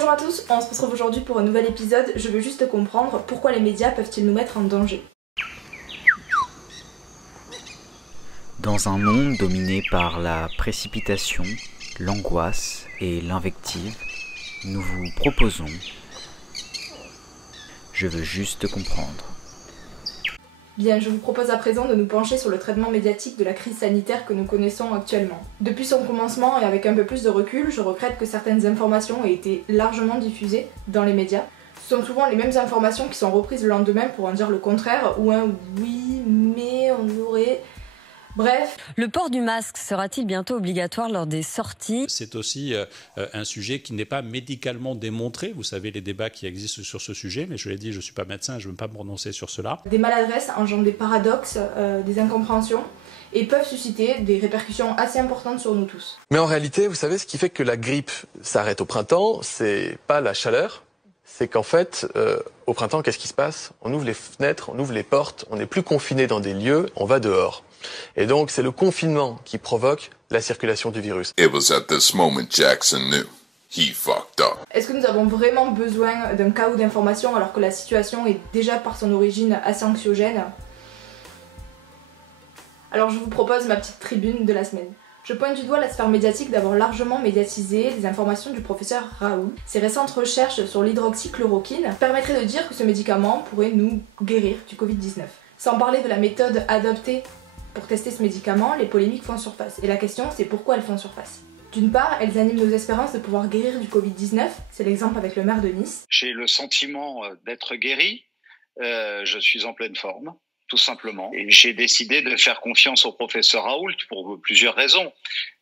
Bonjour à tous, on se retrouve aujourd'hui pour un nouvel épisode. Je veux juste comprendre pourquoi les médias peuvent-ils nous mettre en danger. Dans un monde dominé par la précipitation, l'angoisse et l'invective, nous vous proposons Je veux juste comprendre. Bien, je vous propose à présent de nous pencher sur le traitement médiatique de la crise sanitaire que nous connaissons actuellement. Depuis son commencement et avec un peu plus de recul, je regrette que certaines informations aient été largement diffusées dans les médias. Ce sont souvent les mêmes informations qui sont reprises le lendemain pour en dire le contraire, ou un oui, mais on aurait... Bref. Le port du masque sera-t-il bientôt obligatoire lors des sorties ? C'est aussi un sujet qui n'est pas médicalement démontré. Vous savez les débats qui existent sur ce sujet, mais je l'ai dit, je ne suis pas médecin, je ne veux pas me prononcer sur cela. Des maladresses engendrent des paradoxes, des incompréhensions, et peuvent susciter des répercussions assez importantes sur nous tous. Mais en réalité, vous savez, ce qui fait que la grippe s'arrête au printemps, c'est pas la chaleur, c'est qu'en fait, au printemps, qu'est-ce qui se passe ? On ouvre les fenêtres, on ouvre les portes, on n'est plus confiné dans des lieux, on va dehors. Et donc, c'est le confinement qui provoque la circulation du virus. It was at this moment Jackson knew he fucked up. Est-ce que nous avons vraiment besoin d'un chaos d'informations alors que la situation est déjà par son origine assez anxiogène ? Alors je vous propose ma petite tribune de la semaine. Je pointe du doigt la sphère médiatique d'avoir largement médiatisé les informations du professeur Raoult. Ses récentes recherches sur l'hydroxychloroquine permettraient de dire que ce médicament pourrait nous guérir du Covid-19. Sans parler de la méthode adoptée pour tester ce médicament, les polémiques font surface. Et la question, c'est pourquoi elles font surface. D'une part, elles animent nos espérances de pouvoir guérir du Covid-19. C'est l'exemple avec le maire de Nice. J'ai le sentiment d'être guéri. Je suis en pleine forme, tout simplement. Et j'ai décidé de faire confiance au professeur Raoult pour plusieurs raisons.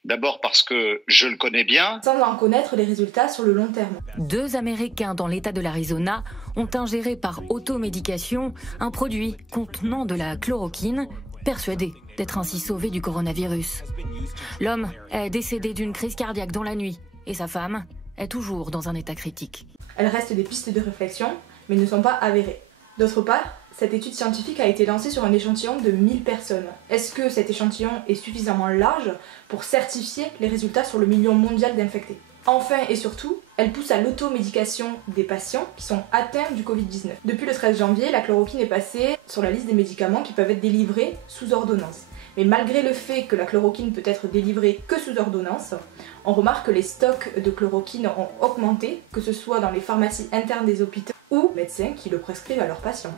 D'abord parce que je le connais bien. Sans en connaître les résultats sur le long terme. 2 Américains dans l'État de l'Arizona ont ingéré par automédication un produit contenant de la chloroquine, persuadé d'être ainsi sauvé du coronavirus. L'homme est décédé d'une crise cardiaque dans la nuit et sa femme est toujours dans un état critique. Elles restent des pistes de réflexion, mais ne sont pas avérées. D'autre part, cette étude scientifique a été lancée sur un échantillon de 1000 personnes. Est-ce que cet échantillon est suffisamment large pour certifier les résultats sur le million mondial d'infectés ? Enfin et surtout, elle pousse à l'automédication des patients qui sont atteints du Covid-19. Depuis le 13 janvier, la chloroquine est passée sur la liste des médicaments qui peuvent être délivrés sous ordonnance. Mais malgré le fait que la chloroquine peut être délivrée que sous ordonnance, on remarque que les stocks de chloroquine ont augmenté, que ce soit dans les pharmacies internes des hôpitaux ou médecins qui le prescrivent à leurs patients.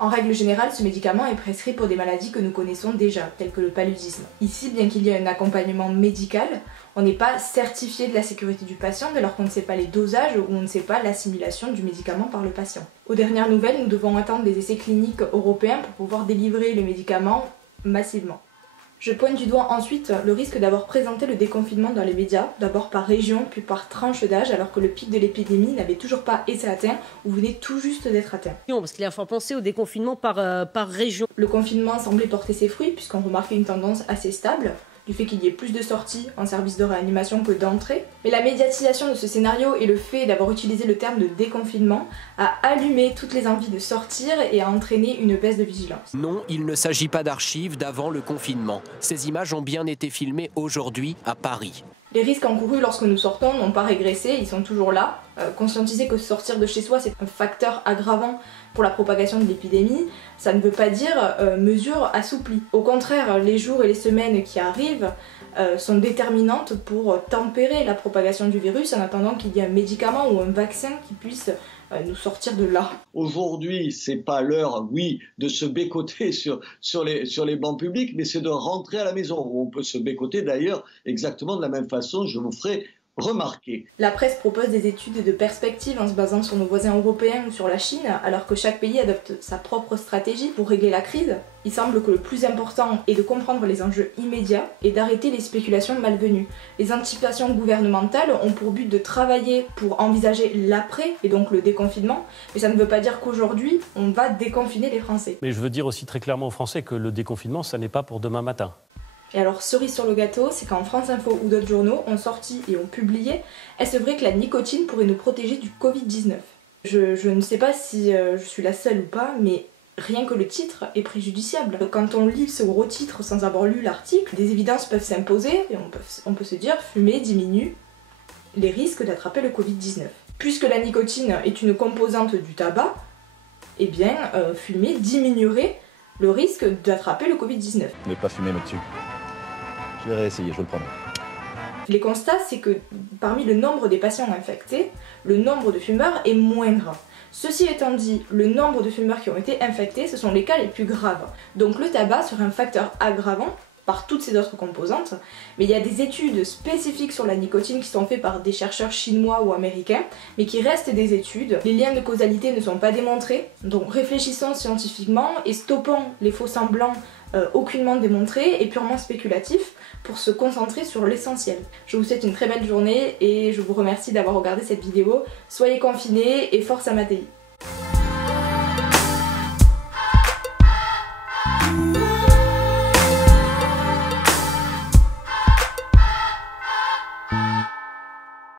En règle générale, ce médicament est prescrit pour des maladies que nous connaissons déjà, telles que le paludisme. Ici, bien qu'il y ait un accompagnement médical, on n'est pas certifié de la sécurité du patient dès lors qu'on ne sait pas les dosages ou on ne sait pas l'assimilation du médicament par le patient. Aux dernières nouvelles, nous devons attendre des essais cliniques européens pour pouvoir délivrer le médicament massivement. Je pointe du doigt ensuite le risque d'avoir présenté le déconfinement dans les médias, d'abord par région puis par tranche d'âge, alors que le pic de l'épidémie n'avait toujours pas été atteint ou venait tout juste d'être atteint. Parce qu'il faut penser au déconfinement par région. Le confinement semblait porter ses fruits puisqu'on remarquait une tendance assez stable, du fait qu'il y ait plus de sorties en service de réanimation que d'entrées. Mais la médiatisation de ce scénario et le fait d'avoir utilisé le terme de déconfinement a allumé toutes les envies de sortir et a entraîné une baisse de vigilance. Non, il ne s'agit pas d'archives d'avant le confinement. Ces images ont bien été filmées aujourd'hui à Paris. Les risques encourus lorsque nous sortons n'ont pas régressé, ils sont toujours là. Conscientiser que sortir de chez soi c'est un facteur aggravant pour la propagation de l'épidémie, ça ne veut pas dire mesure assouplie. Au contraire, les jours et les semaines qui arrivent sont déterminantes pour tempérer la propagation du virus en attendant qu'il y ait un médicament ou un vaccin qui puisse nous sortir de là. Aujourd'hui, c'est pas l'heure, oui, de se bécoter sur les bancs publics, mais c'est de rentrer à la maison, où on peut se bécoter d'ailleurs exactement de la même façon, je vous ferai remarquer. La presse propose des études de perspective en se basant sur nos voisins européens ou sur la Chine, alors que chaque pays adopte sa propre stratégie pour régler la crise. Il semble que le plus important est de comprendre les enjeux immédiats et d'arrêter les spéculations malvenues. Les anticipations gouvernementales ont pour but de travailler pour envisager l'après, et donc le déconfinement, mais ça ne veut pas dire qu'aujourd'hui, on va déconfiner les Français. Mais je veux dire aussi très clairement aux Français que le déconfinement, ça n'est pas pour demain matin. Et alors, cerise sur le gâteau, c'est quand France Info ou d'autres journaux ont sorti et ont publié « Est-ce vrai que la nicotine pourrait nous protéger du Covid-19 » Je ne sais pas si je suis la seule ou pas, mais rien que le titre est préjudiciable. Quand on lit ce gros titre sans avoir lu l'article, des évidences peuvent s'imposer et on peut se dire « Fumer diminue les risques d'attraper le Covid-19 ». Puisque la nicotine est une composante du tabac, eh bien, fumer diminuerait le risque d'attraper le Covid-19. Ne pas fumer me tue. Je vais réessayer, je le promets. Les constats, c'est que parmi le nombre des patients infectés, le nombre de fumeurs est moindre. Ceci étant dit, le nombre de fumeurs qui ont été infectés, ce sont les cas les plus graves. Donc le tabac serait un facteur aggravant par toutes ces autres composantes, mais il y a des études spécifiques sur la nicotine qui sont faites par des chercheurs chinois ou américains, mais qui restent des études. Les liens de causalité ne sont pas démontrés, donc réfléchissons scientifiquement et stoppons les faux semblants aucunement démontrés et purement spéculatifs pour se concentrer sur l'essentiel. Je vous souhaite une très belle journée et je vous remercie d'avoir regardé cette vidéo. Soyez confinés et force à Mattei.